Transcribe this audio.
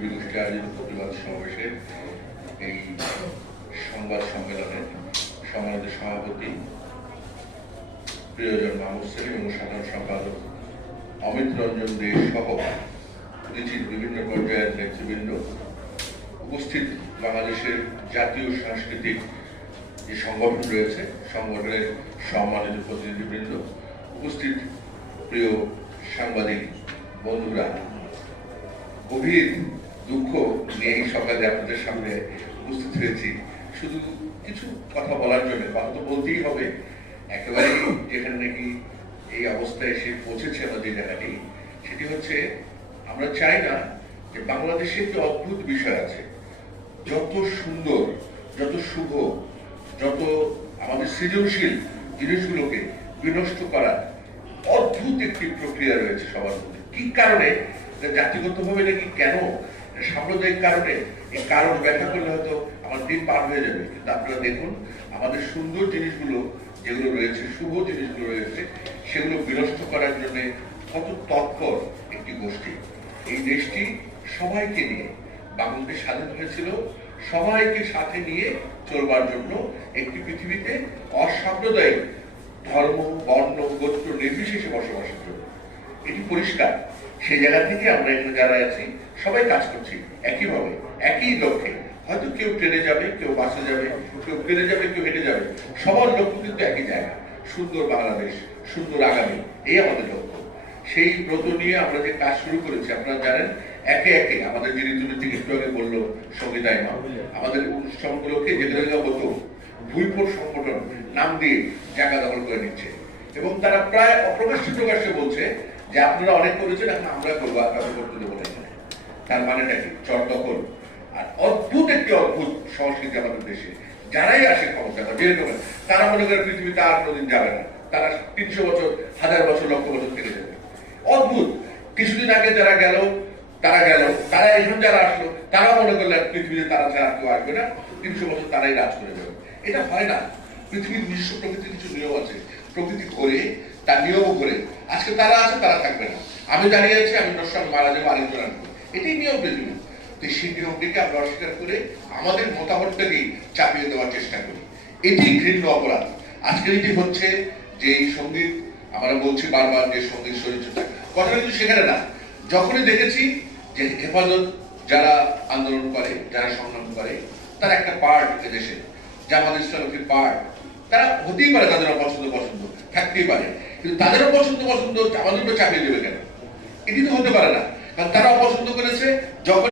শিল্পী গোষ্ঠী আয়োজিত প্রতিবাদ সমাবেশে এই সংবাদ সম্মেলনে সম্মানিত সভাপতি প্রিয়জন মাহমুদ সেলিম এবং সাধারণ সম্পাদক অমিত রঞ্জন দে সহ পুলিশের বিভিন্ন পর্যায়ের নেতৃবৃন্দ, উপস্থিত বাংলাদেশের জাতীয় সাংস্কৃতিক যে সংগঠন রয়েছে, সংগঠনের সম্মানিত প্রতিনিধিবৃন্দ, উপস্থিত প্রিয় সাংবাদিক বন্ধুরা, গভীর দুঃখ নিয়ে এই সকালে আপনাদের সামনে উপস্থিত হয়েছি শুধু কিছু কথা বলার জন্য। কথা তো বলতেই হবে, একেবারেই যেখানে নাকি এই অবস্থায় এসে পৌঁছেছে আমাদের জায়গাটি, সেটি হচ্ছে আমরা চাই না যে বাংলাদেশে একটি অদ্ভুত বিষয় আছে, যত সুন্দর, যত শুভ, যত আমাদের সৃজনশীল জিনিসগুলোকে বিনষ্ট করার অদ্ভুত একটি প্রক্রিয়া রয়েছে সবার মধ্যে। কি কারণে? জাতিগতভাবে নাকি কেন, সাম্প্রদায়িক কারণে। এই কারণ ব্যাখ্যা করলে হয়তো আমার দিন পার হয়ে যাবে, কিন্তু আপনারা দেখুন আমাদের সুন্দর জিনিসগুলো যেগুলো রয়েছে, শুভ জিনিসগুলো রয়েছে, সেগুলো বিনষ্ট করার জন্য কত তৎপর একটি গোষ্ঠী। এই দেশটি সবাইকে নিয়ে, বাংলাদেশ স্বাধীন হয়েছিল সবাইকে সাথে নিয়ে চলবার জন্য, একটি পৃথিবীতে অসাম্প্রদায়িক ধর্ম, বর্ণ, গোত্র নির্বিশেষে বসবাসের জন্য। এটি পরিষ্কার। সেই জায়গা থেকে আমরা এখানে যারা আছি সবাই কাজ করছি একইভাবে, একই লক্ষ্যে। হয়তো কেউ ট্রেনে যাবে, কেউ বাসে যাবে, কেউ প্লেনে যাবে, কেউ হেঁটে যাবে, সবার লক্ষ্য কিন্তু একই জায়গা, সুন্দর বাংলাদেশ, সুন্দর আগামী, এই আমাদের লক্ষ্য। সেই ব্রত নিয়ে আমরা যে কাজ শুরু করেছি, আপনারা জানেন, একে একে আমাদের যে ঋতুনীতিক একটু আগে বললো সঙ্গীতাই মা, আমাদের অনুষ্ঠানগুলোকে যেগুলো হতো ভুইফোট সংগঠন নাম দিয়ে জায়গা দখল করে নিচ্ছে, এবং তারা প্রায় প্রকাশ্যে বলছে যে আপনারা অনেক করেছেন, এখন আমরা করবো, আপনারা করতে দেবো না। এখানে তার মানেটা কি? চর দখল। আর অদ্ভুত একটি অদ্ভুত সংস্কৃতি আমাদের দেশে। যারাই আসে ক্ষমতা, যেরকম তারা মনে করে পৃথিবীতে আর কোনদিন যাবে না, তারা 300 বছর, 1000 বছর, লক্ষ বছর থেকে যাবে। অদ্ভুত। কিছুদিন আগে যারা গেল, তারা এখন যারা আসলো, তারা মনে করলে পৃথিবীতে তারা ছাড়া কেউ আসবে না, 300 বছর তারাই রাজ করে যাবে। এটা হয় না। পৃথিবীর বিশ্ব প্রকৃতির কিছু নিয়ম আছে, প্রকৃতি করে তার নিয়মও করে। আজকে তারা আছে, তারা থাকবে না। আমি দাঁড়িয়ে আছি, আমি নষ্ট মারা যাবো, আরেকজন আসবো, এটাই নিয়ম পৃথিবী। তো সেই নিয়মটিকে আমরা অস্বীকার করে আমাদের মতামতটাকেই চাপিয়ে দেওয়ার চেষ্টা করি, এটি ঘৃণ্য অপরাধ। আজকে এটি হচ্ছে যে এই সঙ্গীত, আমরা বলছি বারবার যে সঙ্গীত সহিষ্ণুতা, কথা কিন্তু সেখানে না। যখনই দেখেছি যে হেফাজত যারা আন্দোলন করে, যারা সংগ্রাম করে, তার একটা পার্ট দেশে, জামাত ইসলাম একটি পার্ট, তারা হতেই পারে, তাদের অপছন্দ থাকতেই পারে, কিন্তু তাদের অপছন্দ আমাদেরকে চাপিয়ে দেবে কেন? এটি তো হতে পারে না, কারণ তারা অপছন্দ করেছে। যখন